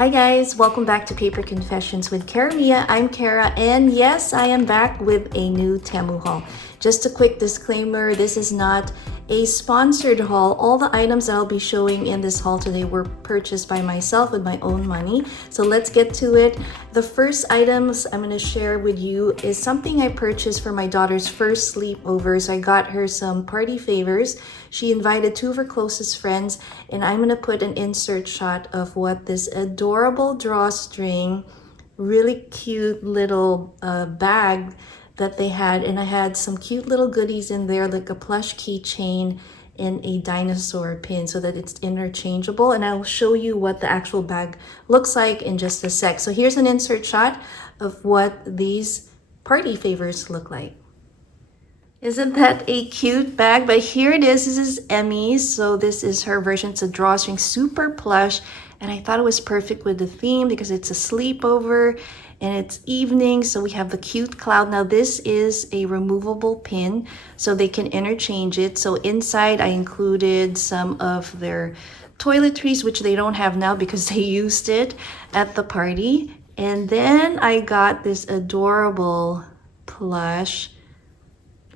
Hi guys, welcome back to Paper Confessions with Kara Mia. I'm Kara, and yes, I am back with a new Temu haul. Just a quick disclaimer, this is not a sponsored haul. All the items that I'll be showing in this haul today were purchased by myself with my own money. So let's get to it. The first items I'm going to share with you is something I purchased for my daughter's first sleepover. So I got her some party favors. She invited two of her closest friends, and I'm going to put an insert shot of what this adorable drawstring, really cute little bag that they had, and I had some cute little goodies in there, like a plush keychain and a dinosaur pin so that it's interchangeable, and I'll show you what the actual bag looks like in just a sec. So here's an insert shot of what these party favors look like. Isn't that a cute bag? But here it is. This is Emmy's. So this is her version. It's a drawstring, super plush. And I thought it was perfect with the theme because it's a sleepover and it's evening. So we have the cute cloud. Now this is a removable pin so they can interchange it. So inside I included some of their toiletries, which they don't have now because they used it at the party. And then I got this adorable plush.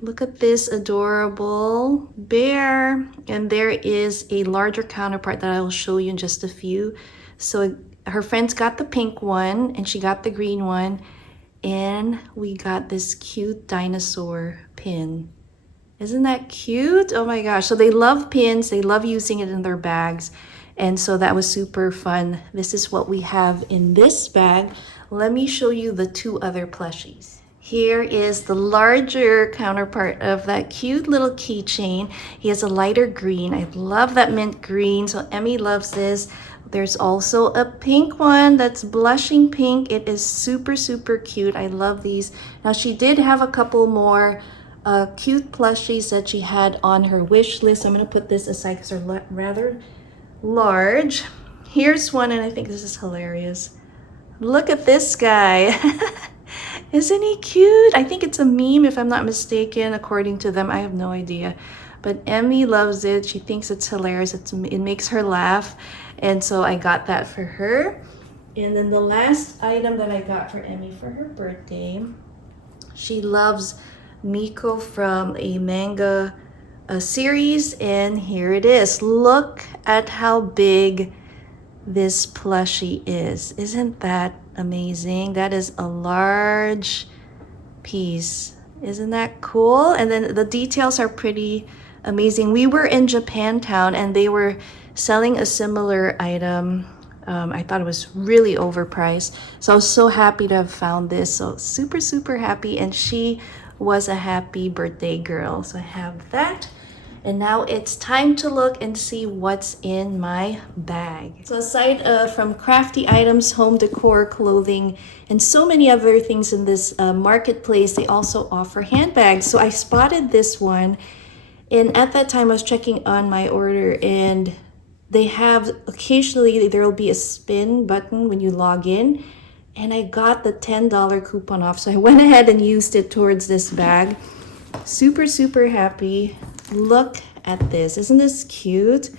Look at this adorable bear. And there is a larger counterpart that I will show you in just a few. So her friends got the pink one and she got the green one. And we got this cute dinosaur pin. Isn't that cute? Oh my gosh. So they love pins. They love using it in their bags. And so that was super fun. This is what we have in this bag. Let me show you the two other plushies. Here is the larger counterpart of that cute little keychain. He has a lighter green. I love that mint green, so Emmy loves this. There's also a pink one that's blushing pink. It is super, super cute. I love these. Now, she did have a couple more cute plushies that she had on her wish list. I'm going to put this aside because they're rather large. Here's one, and I think this is hilarious. Look at this guy. Isn't he cute? I think it's a meme if I'm not mistaken, according to them. I have no idea. But Emmy loves it. She thinks it's hilarious. It makes her laugh. And so I got that for her. And then the last item that I got for Emmy for her birthday, she loves Miko from a manga series. And here it is. Look at how big this plushie is. Isn't that amazing? That is a large piece. Isn't that cool? And then the details are pretty amazing. We were in Japantown and they were selling a similar item. I thought it was really overpriced. So I was so happy to have found this. So super, super happy. And she was a happy birthday girl. So I have that. And now it's time to look and see what's in my bag. So aside from crafty items, home decor, clothing, and so many other things in this marketplace, they also offer handbags. So I spotted this one, and at that time I was checking on my order, and they have occasionally, there will be a spin button when you log in, and I got the $10 coupon off. So I went ahead and used it towards this bag. Super, super happy. Look at this. Isn't this cute?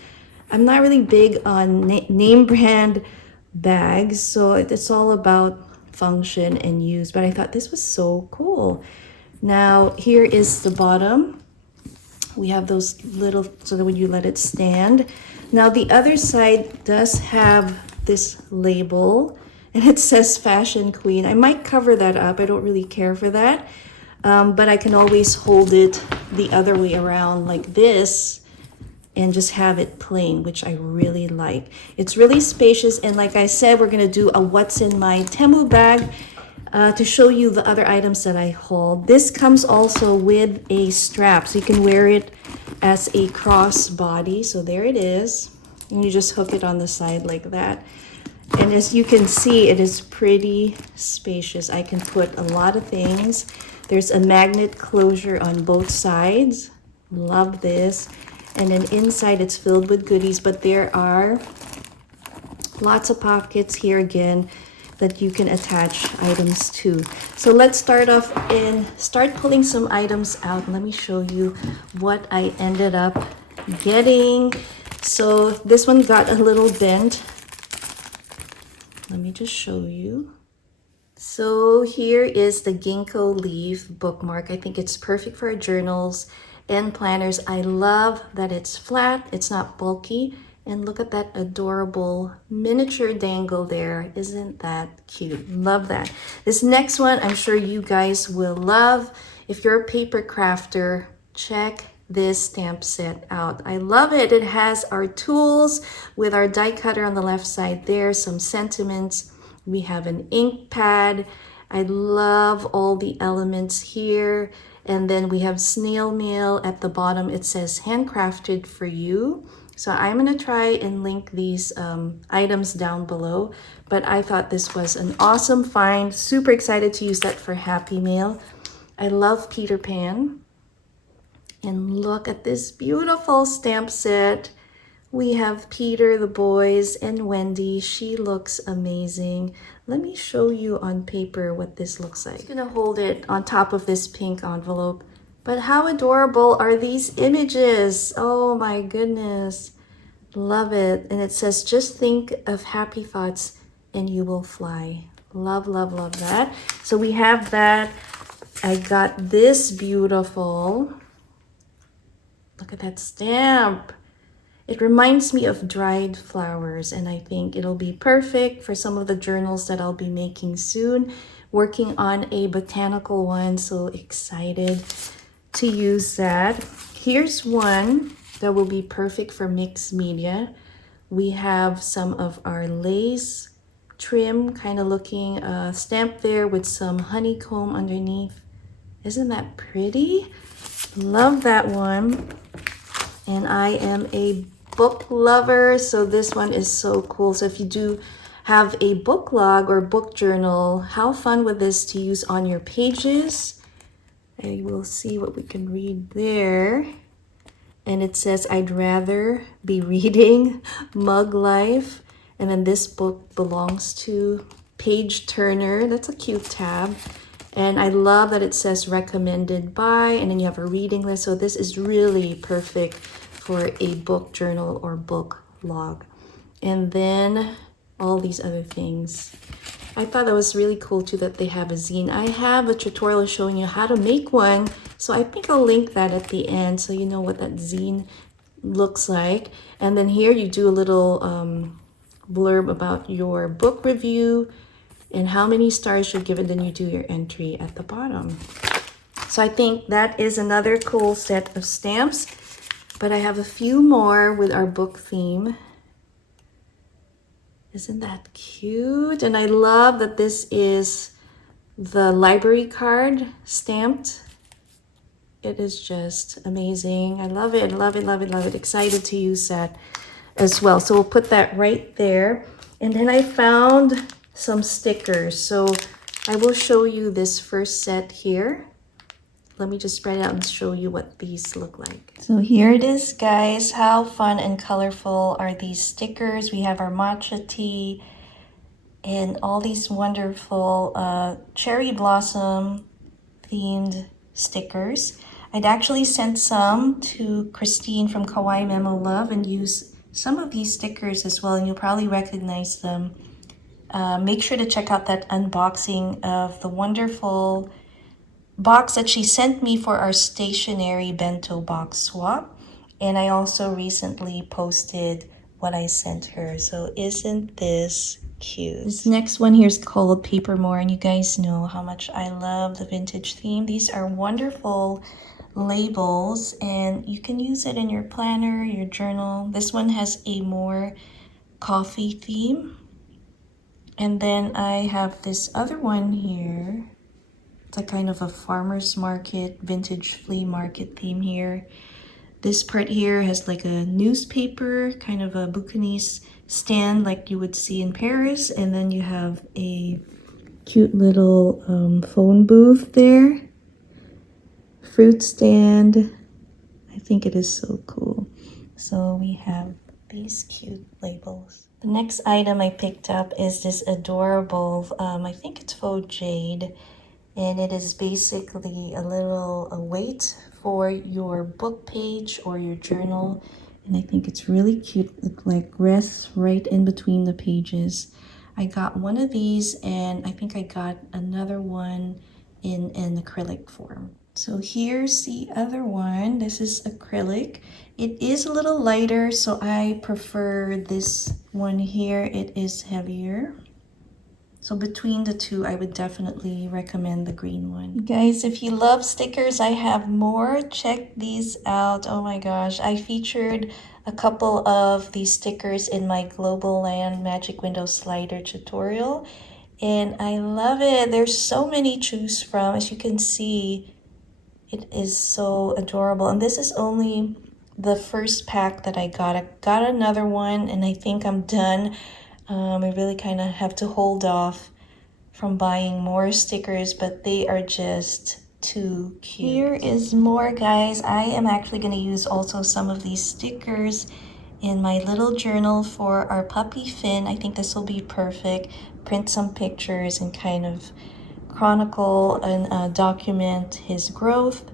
I'm not really big on name brand bags, so it's all about function and use, but I thought this was so cool. Now, here is the bottom. We have those little, so that when you let it stand. Now, the other side does have this label, and it says Fashion Queen. I might cover that up. I don't really care for that. But I can always hold it the other way around like this and just have it plain, which I really like. It's really spacious, and like I said, we're gonna do a what's in my Temu bag to show you the other items that I hauled. This comes also with a strap, so you can wear it as a crossbody. So there it is, and you just hook it on the side like that. And as you can see, it is pretty spacious. I can put a lot of things. There's a magnet closure on both sides. Love this. And then inside it's filled with goodies, but there are lots of pockets here again that you can attach items to. So let's start off and start pulling some items out. Let me show you what I ended up getting. So this one got a little bent. Let me just show you. So here is the ginkgo leaf bookmark. I think it's perfect for our journals and planners. I love that it's flat, it's not bulky, and look at that adorable miniature dangle there. Isn't that cute? Love that. This next one, I'm sure you guys will love. If you're a paper crafter, check this stamp set out. I love it. It has our tools with our die cutter on the left side there, some sentiments. We have an ink pad. I love all the elements here. And then we have snail mail at the bottom. It says handcrafted for you. So I'm going to try and link these items down below. But I thought this was an awesome find. Super excited to use that for Happy Mail. I love Peter Pan. And look at this beautiful stamp set. We have Peter, the boys, and Wendy. She looks amazing. Let me show you on paper what this looks like. I'm gonna hold it on top of this pink envelope. But how adorable are these images? Oh my goodness. Love it. And it says, just think of happy thoughts and you will fly. Love, love, love that. So we have that. I got this beautiful. Look at that stamp. It reminds me of dried flowers, and I think it'll be perfect for some of the journals that I'll be making soon. Working on a botanical one, so excited to use that. Here's one that will be perfect for mixed media. We have some of our lace trim kind of looking stamp there with some honeycomb underneath. Isn't that pretty? Love that one. And I am a book lover, so this one is so cool. So if you do have a book log or book journal, how fun would this to use on your pages? And we'll see what we can read there. And it says, I'd rather be reading Mug Life. And then this book belongs to Page Turner. That's a cute tab. And I love that it says recommended by, and then you have a reading list. So this is really perfect for a book journal or book log. And then all these other things. I thought that was really cool too that they have a zine. I have a tutorial showing you how to make one. So I think I'll link that at the end so you know what that zine looks like. And then here you do a little blurb about your book review and how many stars you give it, then you do your entry at the bottom. So I think that is another cool set of stamps, but I have a few more with our book theme. Isn't that cute? And I love that this is the library card stamped. It is just amazing. I love it, love it, love it, love it. Excited to use that as well. So we'll put that right there. And then I found some stickers. So I will show you this first set here. Let me just spread it out and show you what these look like. So here it is, guys. How fun and colorful are these stickers? We have our matcha tea and all these wonderful cherry blossom themed stickers. I'd actually sent some to Christine from Kawaii Memo Love and use some of these stickers as well, and you'll probably recognize them. Make sure to check out that unboxing of the wonderful box that she sent me for our stationery bento box swap. And I also recently posted what I sent her. So isn't this cute? This next one here is called Papermore, and you guys know how much I love the vintage theme. These are wonderful labels, and you can use it in your planner, your journal. This one has a more coffee theme. And then I have this other one here. It's a kind of a farmer's market, vintage flea market theme here. This part here has like a newspaper, kind of a bouquiniste stand like you would see in Paris. And then you have a cute little phone booth there. Fruit stand. I think it is so cool. So we have these cute labels. The next item I picked up is this adorable, I think it's faux jade, and it is basically a little weight for your book page or your journal, and I think it's really cute. It like rests right in between the pages. I got one of these, and I think I got another one in an acrylic form. So here's the other one. This is acrylic. It is a little lighter, so I prefer this one here. It is heavier. So between the two, I would definitely recommend the green one. Guys, if you love stickers, I have more. Check these out. Oh my gosh, I featured a couple of these stickers in my Global Land Magic Window Slider tutorial, and I love it. There's so many to choose from. As you can see, it is so adorable. And this is only the first pack that I got. I got another one, and I think I'm done. I really kind of have to hold off from buying more stickers, but they are just too cute. Here is more, guys. I am actually going to use also some of these stickers in my little journal for our puppy Finn. I think this will be perfect. Print some pictures and kind of chronicle and document his growth.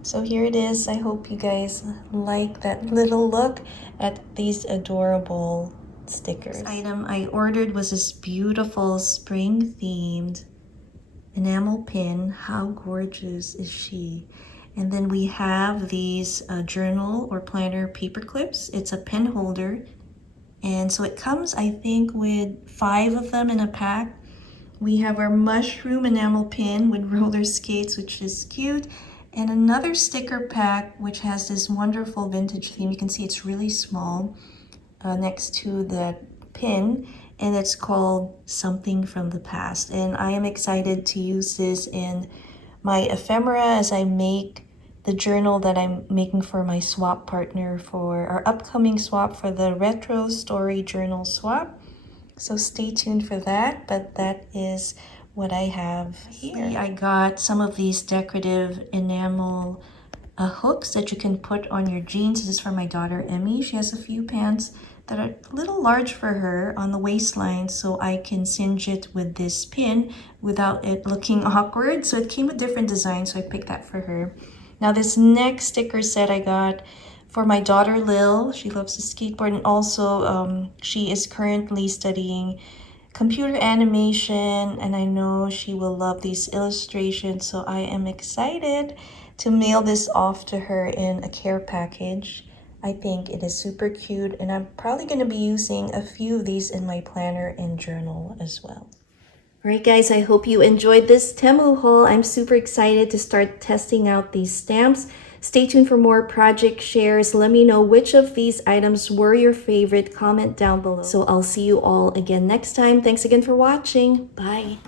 So here it is. I hope you guys like that little look at these adorable stickers. This item I ordered was this beautiful spring themed enamel pin. How gorgeous is she? And then we have these journal or planner paper clips. It's a pen holder, and so it comes, I think, with 5 of them in a pack. We have our mushroom enamel pin with roller skates, which is cute, and another sticker pack which has this wonderful vintage theme. You can see it's really small next to the pin, and it's called Something from the Past. And I am excited to use this in my ephemera as I make the journal that I'm making for my swap partner for our upcoming swap for the retro story journal swap. So stay tuned for that, but that is what I have here. I got some of these decorative enamel hooks that you can put on your jeans. This is for my daughter Emmy. She has a few pants that are a little large for her on the waistline, so I can cinch it with this pin without it looking awkward. So it came with different designs, so I picked that for her. Now this next sticker set I got for my daughter Lil. She loves to skateboard, and also she is currently studying computer animation, and I know she will love these illustrations, so I am excited to mail this off to her in a care package. I think it is super cute, and I'm probably going to be using a few of these in my planner and journal as well. Alright guys, I hope you enjoyed this Temu haul. I'm super excited to start testing out these stamps. Stay tuned for more project shares. Let me know which of these items were your favorite. Comment down below. So I'll see you all again next time. Thanks again for watching. Bye.